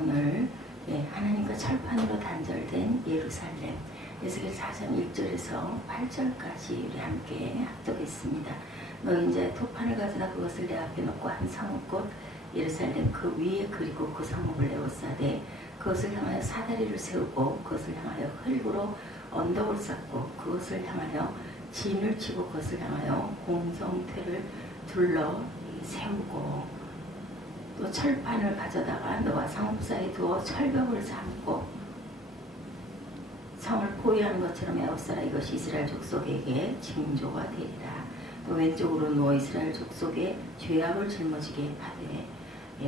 오늘 하나님과 철판으로 단절된 예루살렘 에스겔 4장 1절에서 8절까지 우리 함께 합독했습니다. 너 이제 토판을 가져다 그것을 내 앞에 놓고 한 성읍곧 예루살렘 그 위에 그리고 그 성읍을 에워싸되 그것을 향하여 사다리를 세우고 그것을 향하여 흙으로 언덕을 쌓고 그것을 향하여 진을 치고 그것을 향하여 공성퇴를 둘러 세우고 또 철판을 가져다가 너와 성읍 사이에 두어 철벽을 삼고 성을 포위하는 것처럼 에워싸라. 이것이 이스라엘 족속에게 징조가 되리라. 또 왼쪽으로 누워 이스라엘 족속의 죄악을 짊어지게 하되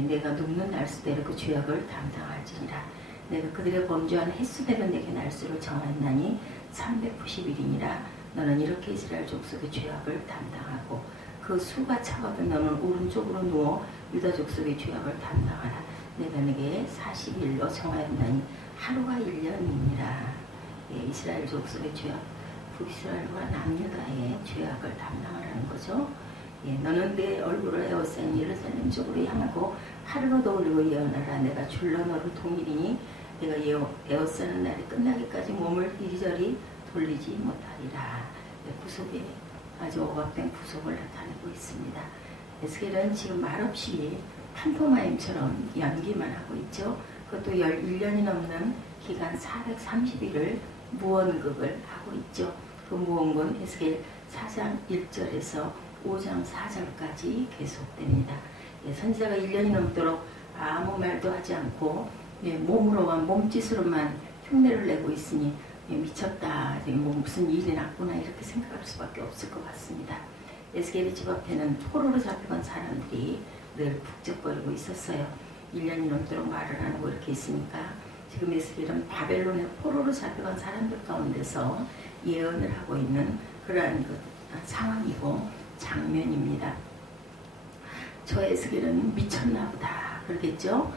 내가 눕는 날수대로 그 죄악을 담당할지니라. 내가 그들의 범죄한 횟수대로 내게 날수를 정하였나니 390일이니라. 너는 이렇게 이스라엘 족속의 죄악을 담당하고 그 수가 차거든 너는 오른쪽으로 누워 유다 족속의 죄악을 담당하라. 내가 내게 40일로 정하였나니 하루가 1년이니라. 이스라엘 족속의 죄악, 북이스라엘과 남유다의 죄악을 담당하라는 거죠. 너는 내 얼굴을 에워싼 예루살렘 쪽으로 향하고 하루로 더 올리고 예언하라. 내가 줄러 너를 동일이니 내가 에워싸는 날이 끝나기까지 몸을 이리저리 돌리지 못하리라. 구속에 아주 억압된 구속을 나타내고 있습니다. 에스겔은 지금 말없이 판토마임처럼 연기만 하고 있죠. 그것도 1년이 넘는 기간 430일을 무언극을 하고 있죠. 그 무언극은 에스겔 4장 1절에서 5장 4절까지 계속됩니다. 선지자가 1년이 넘도록 아무 말도 하지 않고 몸으로만 몸짓으로만 흉내를 내고 있으니 미쳤다, 뭐 무슨 일이 났구나 이렇게 생각할 수밖에 없을 것 같습니다. 에스겔의 집 앞에는 포로로 잡혀간 사람들이 늘 북적거리고 있었어요. 1년이 넘도록 말을 안 하고 이렇게 있으니까 지금 에스겔은 바벨론의 포로로 잡혀간 사람들 가운데서 예언을 하고 있는 그러한 상황이고 장면입니다. 저 에스겔은 미쳤나 보다 그러겠죠.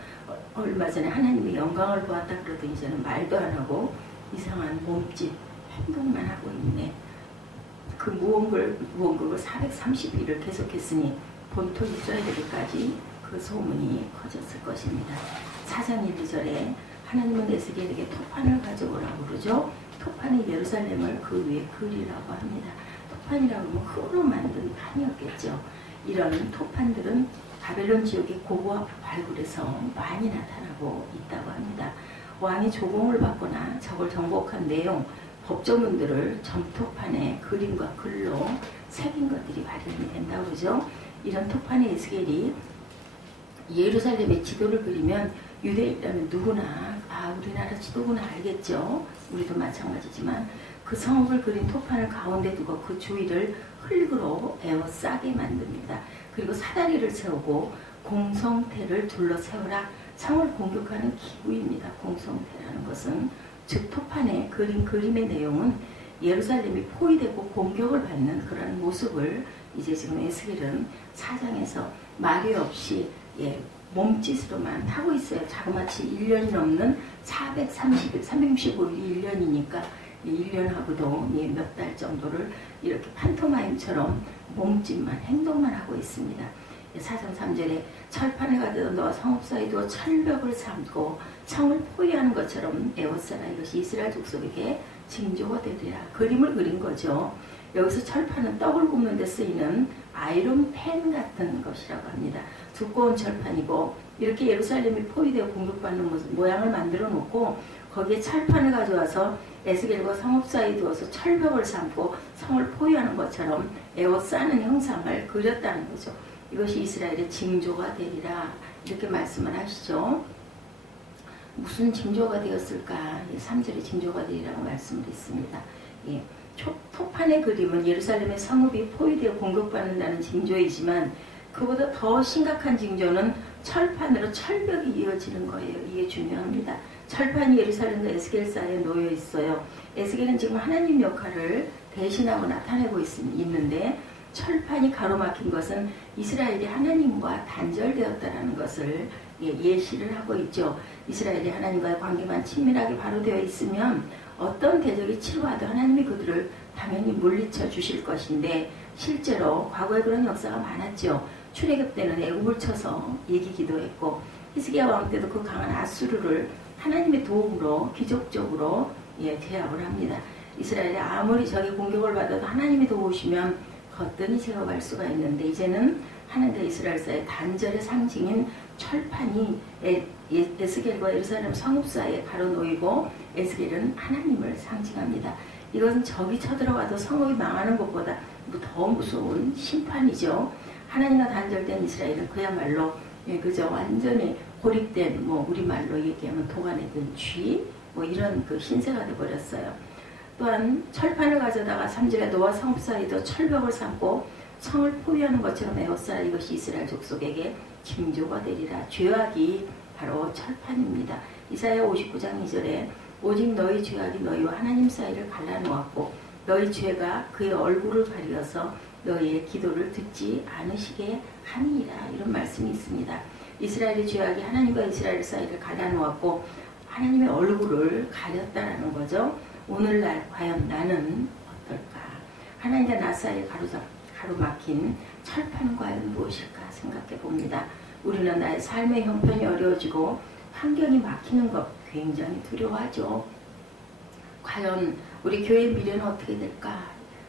얼마 전에 하나님의 영광을 보았다 그러더니 이제는 말도 안 하고 이상한 몸짓 행동만 하고 있네. 그 무언극을 430일을 계속했으니 본토 이스라엘에게까지 그 소문이 커졌을 것입니다. 4장 1, 2절에 하나님은 에스겔에게 토판을 가져오라고 그러죠. 토판이 예루살렘을 그 위에 그리라고 합니다. 토판이라고 하면 흙으로 만든 판이었겠죠. 이런 토판들은 바벨론 지역의 고고와 발굴에서 많이 나타나고 있다고 합니다. 왕이 조공을 받거나 저걸 정복한 내용, 법조문들을 점토판에 그림과 글로 새긴 것들이 발견이 된다고 그러죠. 이런 토판의 에스겔이 예루살렘의 지도를 그리면 유대인이라면 누구나 우리나라 지도구나 알겠죠. 우리도 마찬가지지만 그 성읍을 그린 토판을 가운데 두고 그 주위를 흙으로 에워싸게 만듭니다. 그리고 사다리를 세우고 공성태를 둘러 세우라. 성을 공격하는 기구입니다. 공성태라는 것은 즉 토판에 그린 그림의 내용은 예루살렘이 포위되고 공격을 받는 그런 모습을 이제 지금 에스겔은 4장에서 말이 없이 몸짓으로만 하고 있어요. 자그마치 1년이 넘는 430일, 365일이 1년이니까 1년하고도 몇 달 정도를 이렇게 판토마임처럼 몸짓만 행동만 하고 있습니다. 4장 3절에 철판에 가져다 너와 성읍 사이에 두어 철벽을 삼고 성을 포위하는 것처럼 에워싸라. 이것이 이스라엘 족속에게 징조가 되리라. 그림을 그린 거죠. 여기서 철판은 떡을 굽는 데 쓰이는 아이론 팬 같은 것이라고 합니다. 두꺼운 철판이고 이렇게 예루살렘이 포위되어 공격받는 모양을 만들어 놓고 거기에 철판을 가져와서 에스겔과 성읍 사이에 두어서 철벽을 삼고 성을 포위하는 것처럼 에워싸는 형상을 그렸다는 거죠. 이것이 이스라엘의 징조가 되리라 이렇게 말씀을 하시죠. 무슨 징조가 되었을까? 3절에 징조가 되리라고 말씀을 했습니다. 토판의 그림은 예루살렘의 성읍이 포위되어 공격받는다는 징조이지만 그보다 더 심각한 징조는 철판으로 철벽이 이어지는 거예요. 이게 중요합니다. 철판이 예루살렘과 에스겔 사이에 놓여 있어요. 에스겔은 지금 하나님 역할을 대신하고 나타내고 있는데 철판이 가로막힌 것은 이스라엘이 하나님과 단절되었다는 것을 예시를 하고 있죠. 이스라엘이 하나님과의 관계만 친밀하게 바로 되어 있으면 어떤 대적이 치루하도 하나님이 그들을 당연히 물리쳐 주실 것인데 실제로 과거에 그런 역사가 많았죠. 출애굽 때는 애굽을 쳐서 이기기도 했고 히스기야 왕 때도 그 강한 아수르를 하나님의 도움으로 기적적으로 제압을 합니다. 이스라엘이 아무리 적의 공격을 받아도 하나님이 도우시면 거뜬히 제어할 수가 있는데, 이제는 하나님과 이스라엘 사이의 단절의 상징인 철판이 에스겔과 예루살렘 성읍 사이에 가로놓이고, 에스겔은 하나님을 상징합니다. 이것은 적이 쳐들어와도 성읍이 망하는 것보다 더 무서운 심판이죠. 하나님과 단절된 이스라엘은 그야말로 그저 완전히 고립된, 우리말로 얘기하면 도간에 든 쥐, 이런 그 신세가 되어버렸어요. 또한 철판을 가져다가 3절에 너와 성읍 사이도 철벽을 삼고 성을 포위하는 것처럼 에워싸라. 이것이 이스라엘 족속에게 징조가 되리라. 죄악이 바로 철판입니다. 이사야 59장 2절에 오직 너희 죄악이 너희와 하나님 사이를 갈라놓았고 너희 죄가 그의 얼굴을 가리어서 너희의 기도를 듣지 않으시게 하니라. 이런 말씀이 있습니다. 이스라엘의 죄악이 하나님과 이스라엘 사이를 갈라놓았고 하나님의 얼굴을 가렸다라는 거죠. 오늘날 과연 나는 어떨까? 하나님과 나 사이에 가로막힌 철판은 과연 무엇일까 생각해 봅니다. 우리는 나의 삶의 형편이 어려워지고 환경이 막히는 것 굉장히 두려워하죠. 과연 우리 교회 미래는 어떻게 될까?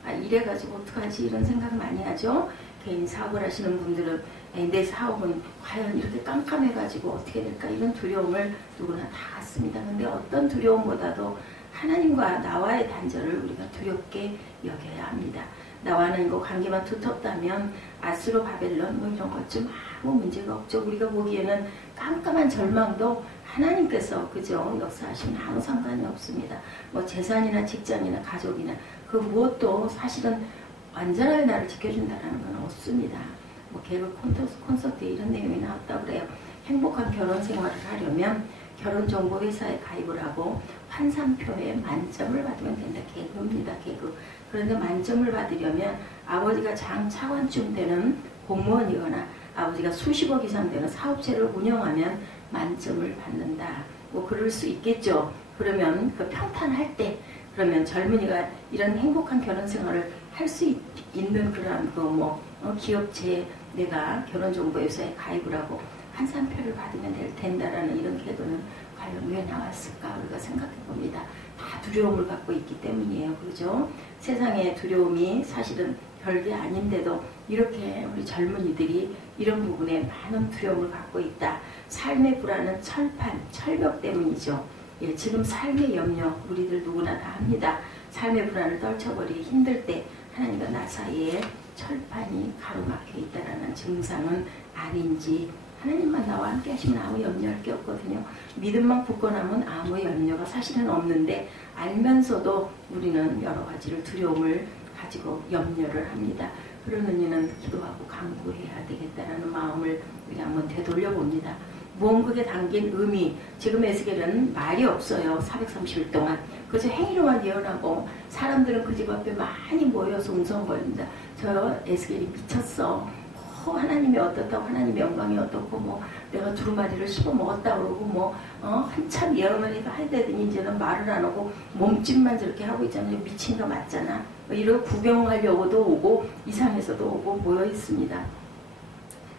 이래가지고 어떡하지? 이런 생각 많이 하죠. 개인 사업을 하시는 분들은 내 사업은 과연 이렇게 깜깜해가지고 어떻게 될까? 이런 두려움을 누구나 다 갖습니다. 근데 어떤 두려움보다도 하나님과 나와의 단절을 우리가 두렵게 여겨야 합니다. 나와 하나님과 관계만 두텁다면 아수르 바벨론 이런 것 좀 아무 문제가 없죠. 우리가 보기에는 깜깜한 절망도 하나님께서 그저 역사하시면 아무 상관이 없습니다. 재산이나 직장이나 가족이나 그 무엇도 사실은 완전하게 나를 지켜준다는 건 없습니다. 개그 콘서트에 이런 내용이 나왔다고 그래요. 행복한 결혼 생활을 하려면 결혼정보회사에 가입을 하고 환산표에 만점을 받으면 된다. 개그입니다. 개그. 그런데 만점을 받으려면 아버지가 장 차관쯤 되는 공무원이거나 아버지가 수십억 이상 되는 사업체를 운영하면 만점을 받는다. 그럴 수 있겠죠. 그러면 그 평탄할 때 그러면 젊은이가 이런 행복한 결혼 생활을 할 수 있는 그런 기업체에 내가 결혼정보회사에 가입을 하고 환산표를 받으면 된다라는 이런 계도는 과연 왜 나왔을까 우리가 생각해 봅니다. 다 두려움을 갖고 있기 때문이에요. 그렇죠? 세상의 두려움이 사실은 별게 아닌데도 이렇게 우리 젊은이들이 이런 부분에 많은 두려움을 갖고 있다. 삶의 불안은 철판, 철벽 때문이죠. 지금 삶의 염려 우리들 누구나 다 합니다. 삶의 불안을 떨쳐버리기 힘들 때 하나님과 나 사이에 철판이 가로막혀 있다는 증상은 아닌지, 하나님만 나와 함께 하시면 아무 염려할 게 없거든요. 믿음만 굳건하면 아무 염려가 사실은 없는데 알면서도 우리는 여러 가지를 두려움을 가지고 염려를 합니다. 그러는 이는 기도하고 간구해야 되겠다라는 마음을 우리 한번 되돌려 봅니다. 무언극에 담긴 의미, 지금 에스겔은 말이 없어요. 430일 동안. 그저 행위로만 예언하고 사람들은 그 집 앞에 많이 모여서 웅성거립니다. 저 에스겔이 미쳤어. 하나님이 어떻다고, 하나님 영광이 어떻고, 내가 두루마리를 씹어 먹었다 그러고, 한참 예언을 해도 하되더니 이제는 말을 안 하고 몸짓만 저렇게 하고 있잖아요. 미친 거 맞잖아. 이러고 구경하려고도 오고 이상해서도 오고 모여 있습니다.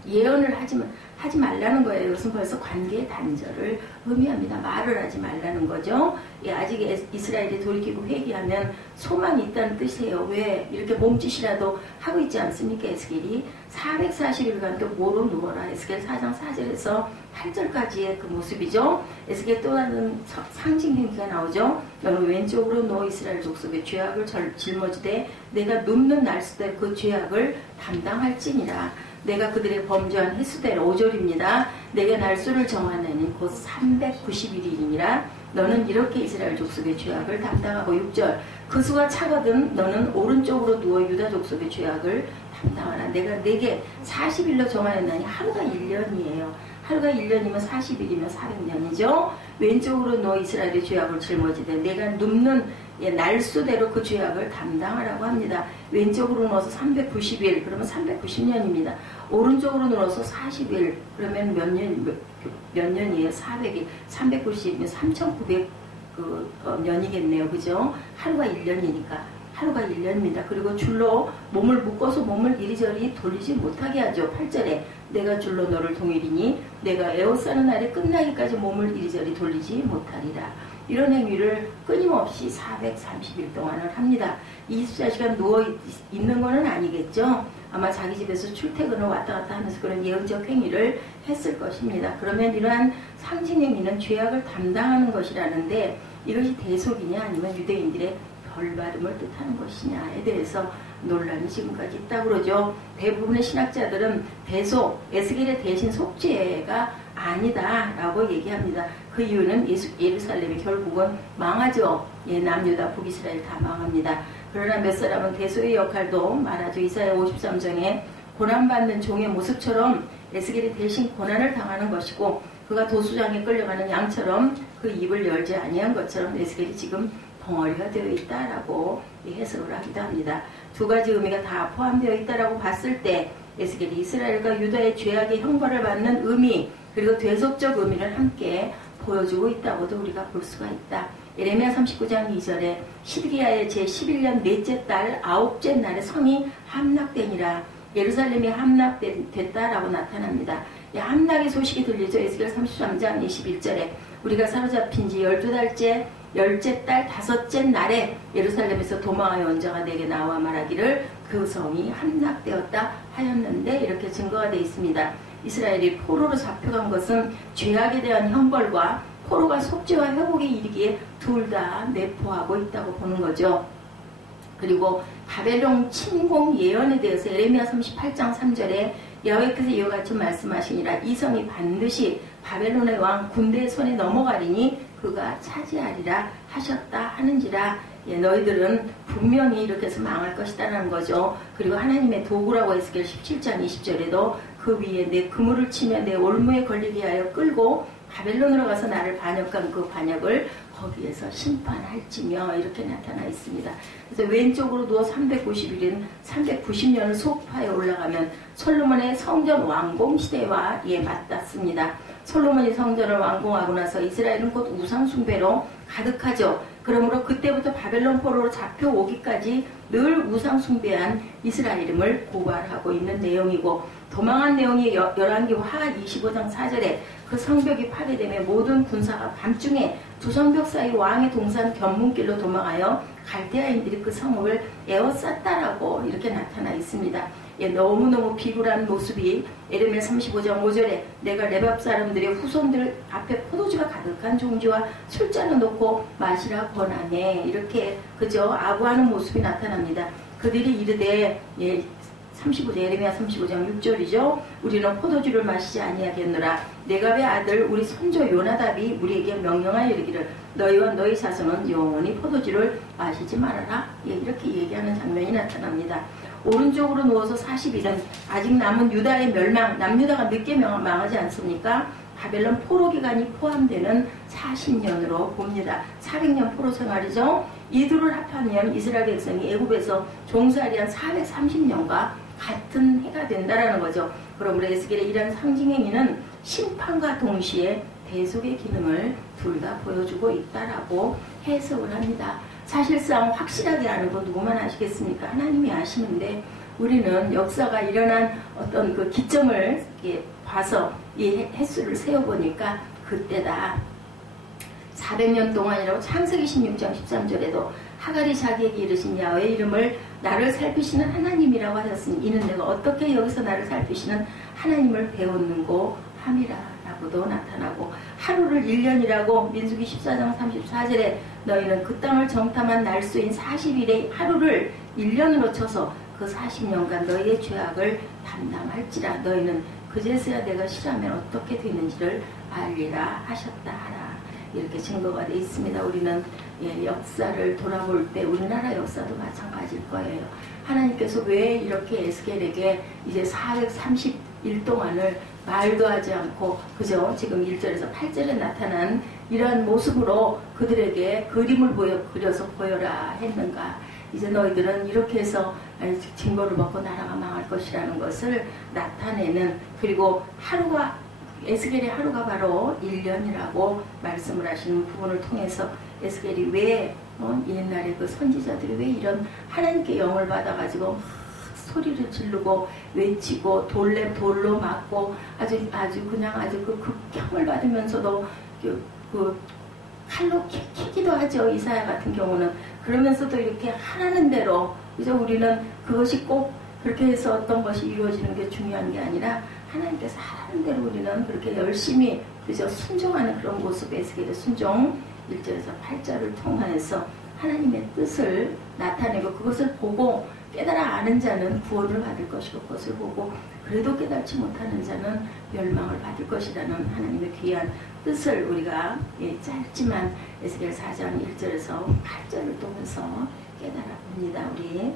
예언을 하지 말라는 거예요. 이것은 벌써 관계의 단절을 의미합니다. 말을 하지 말라는 거죠. 아직 이스라엘이 돌이키고 회개하면 소망이 있다는 뜻이에요. 왜? 이렇게 몸짓이라도 하고 있지 않습니까? 에스겔이 440일간 또 뭐로 누워라. 에스겔 4장 4절에서 8절까지의 그 모습이죠. 에스겔 또 다른 상징 행기가 나오죠. 너는 왼쪽으로 누워 이스라엘 족속의 죄악을 짊어지되 내가 눕는 날수대 그 죄악을 담당할지니라. 내가 그들의 범죄한 횟수대로 5절입니다. 내게 날수를 정하느니 곧 390일이니라. 너는 이렇게 이스라엘 족속의 죄악을 담당하고 6절 그 수가 차거든 너는 오른쪽으로 누워 유다 족속의 죄악을 담당하라. 내가 내게 40일로 정하였나니 하루가 1년이에요. 하루가 1년이면 40일이면 400년이죠. 왼쪽으로 누워 이스라엘의 죄악을 짊어지되 내가 눕는 날수대로 그 죄악을 담당하라고 합니다. 왼쪽으로 누워서 390일 그러면 390년입니다. 오른쪽으로 누워서 40일 그러면 몇 년이에요? 400일 390이면 3900 년이겠네요. 그죠? 하루가 1년이니까 하루가 1년입니다. 그리고 줄로 몸을 묶어서 몸을 이리저리 돌리지 못하게 하죠. 8절에 내가 줄로 너를 동일이니 내가 에워싸는 날에 끝나기까지 몸을 이리저리 돌리지 못하리라. 이런 행위를 끊임없이 430일 동안을 합니다. 24시간 누워있는 것은 아니겠죠. 아마 자기 집에서 출퇴근을 왔다 갔다 하면서 그런 예언적 행위를 했을 것입니다. 그러면 이러한 상징 행위는 죄악을 담당하는 것이라는데 이것이 대속이냐 아니면 유대인들의 벌받음을 뜻하는 것이냐에 대해서 논란이 지금까지 있다고 그러죠. 대부분의 신학자들은 대속, 에스겔의 대신 속죄가 아니다라고 얘기합니다. 그 이유는 예루살렘이 결국은 망하죠. 남유다 북이스라엘 다 망합니다. 그러나 몇 사람은 대속의 역할도 말하죠. 이사야 53장에 고난받는 종의 모습처럼 에스겔이 대신 고난을 당하는 것이고 그가 도수장에 끌려가는 양처럼 그 입을 열지 아니한 것처럼 에스겔이 지금 벙어리가 되어 있다라고 해석을 하기도 합니다. 두 가지 의미가 다 포함되어 있다라고 봤을 때 에스겔이 이스라엘과 유다의 죄악의 형벌을 받는 의미 그리고 대속적 의미를 함께 보여주고 있다고도 우리가 볼 수가 있다. 예레미야 39장 2절에 시드기야의 제11년 넷째 달 아홉째 날에 성이 함락되니라. 예루살렘이 함락됐다라고 나타납니다. 함락의 소식이 들리죠. 에스겔 33장 21절에 우리가 사로잡힌 지 12달째 열째 달 다섯째 날에 예루살렘에서 도망하여 온 자가 내게 나와 말하기를 그 성이 함락되었다 하였는데 이렇게 증거가 되어 있습니다. 이스라엘이 포로로 잡혀간 것은 죄악에 대한 형벌과 포로가 속죄와 회복에 이르기에 둘 다 내포하고 있다고 보는 거죠. 그리고 바벨론 침공 예언에 대해서 예레미야 38장 3절에 여호와께서 이와 같이 말씀하시니라. 이 성이 반드시 바벨론의 왕 군대의 손에 넘어가리니 그가 차지하리라 하셨다 하는지라. 너희들은 분명히 이렇게 해서 망할 것이다라는 거죠. 그리고 하나님의 도구라고 에스겔 17장 20절에도 그 위에 내 그물을 치며 내 올무에 걸리게 하여 끌고 바벨론으로 가서 나를 반역한 그 반역을 거기에서 심판할지며 이렇게 나타나 있습니다. 그래서 왼쪽으로 누워 390일인 390년을 소파에 올라가면 솔로몬의 성전 완공 시대와 맞닿습니다. 솔로몬이 성전을 완공하고 나서 이스라엘은 곧 우상숭배로 가득하죠. 그러므로 그때부터 바벨론 포로로 잡혀오기까지 늘 우상숭배한 이스라엘임을 고발하고 있는 내용이고 도망한 내용이 열왕기 하 25장 4절에 그 성벽이 파괴되며 모든 군사가 밤중에 두 성벽 사이 왕의 동산 견문길로 도망하여 갈대아인들이 그 성읍을 에워쌌다라고 이렇게 나타나 있습니다. 너무너무 비굴한 모습이 예레미야 35장 5절에 내가 레밥 사람들의 후손들 앞에 포도주가 가득한 종지와 술잔을 놓고 마시라 권하네 이렇게 그저 아부하는 모습이 나타납니다. 그들이 이르되 예레미야 35장 6절이죠. 우리는 포도주를 마시지 아니하겠노라. 네갑의 아들 우리 손조 요나답이 우리에게 명령하여 이르기를 너희와 너희 자손은 영원히 포도주를 마시지 말아라. 이렇게 얘기하는 장면이 나타납니다. 오른쪽으로 누워서 40일은 아직 남은 유다의 멸망, 남유다가 늦게 망하지 않습니까? 바벨론 포로 기간이 포함되는 40년으로 봅니다. 400년 포로 생활이죠. 이 둘을 합하면 이스라엘 백성이 애굽에서 종살이한 430년과 같은 해가 된다라는 거죠. 그러므로 에스겔의 이러한 상징행위는 심판과 동시에 대속의 기능을 둘 다 보여주고 있다라고 해석을 합니다. 사실상 확실하게 아는 건 누구만 아시겠습니까? 하나님이 아시는데 우리는 역사가 일어난 어떤 그 기점을 봐서 이 횟수를 세어보니까 그때다. 400년 동안이라고 창세기 16장 13절에도 하갈이 자기에게 이르신 야훼의 이름을 나를 살피시는 하나님이라고 하셨으니 이는 내가 어떻게 여기서 나를 살피시는 하나님을 배웠는고 함이라 라고도 나타나고 하루를 1년이라고 민수기 14장 34절에 너희는 그 땅을 정탐한 날수인 40일의 하루를 1년으로 쳐서 그 40년간 너희의 죄악을 담당할지라 너희는 그제서야 내가 싫어하면 어떻게 되는지를 알리라 하셨다 하라. 이렇게 증거가 되어 있습니다. 우리는 역사를 돌아볼 때 우리나라 역사도 마찬가지일 거예요. 하나님께서 왜 이렇게 에스겔에게 이제 430일 동안을 말도 하지 않고 그저 지금 1절에서 8절에 나타난 이러한 모습으로 그들에게 그림을 그려서 보여라 했는가. 이제 너희들은 이렇게 해서 증거를 먹고 나라가 망할 것이라는 것을 나타내는 그리고 하루가 에스겔의 하루가 바로 1년이라고 말씀을 하시는 부분을 통해서 에스겔이 왜 옛날에 그 선지자들이 왜 이런 하나님께 영을 받아가지고 막 소리를 지르고 외치고 돌로 맞고 아주 그 극형을 받으면서도 그 칼로 캐기도 하죠. 이사야 같은 경우는. 그러면서도 이렇게 하라는 대로, 그죠? 우리는 그것이 꼭 그렇게 해서 어떤 것이 이루어지는 게 중요한 게 아니라 하나님께서 하라는 대로 우리는 그렇게 열심히, 그죠? 순종하는 그런 모습, 에스겔의 순종 1절에서 8절을 통해서 하나님의 뜻을 나타내고 그것을 보고 깨달아 아는 자는 구원을 받을 것이고 그것을 보고 그래도 깨닫지 못하는 자는 멸망을 받을 것이라는 하나님의 귀한 뜻을 우리가 짧지만 에스겔 4장 1절에서 8절을 통해서 깨달아 봅니다. 우리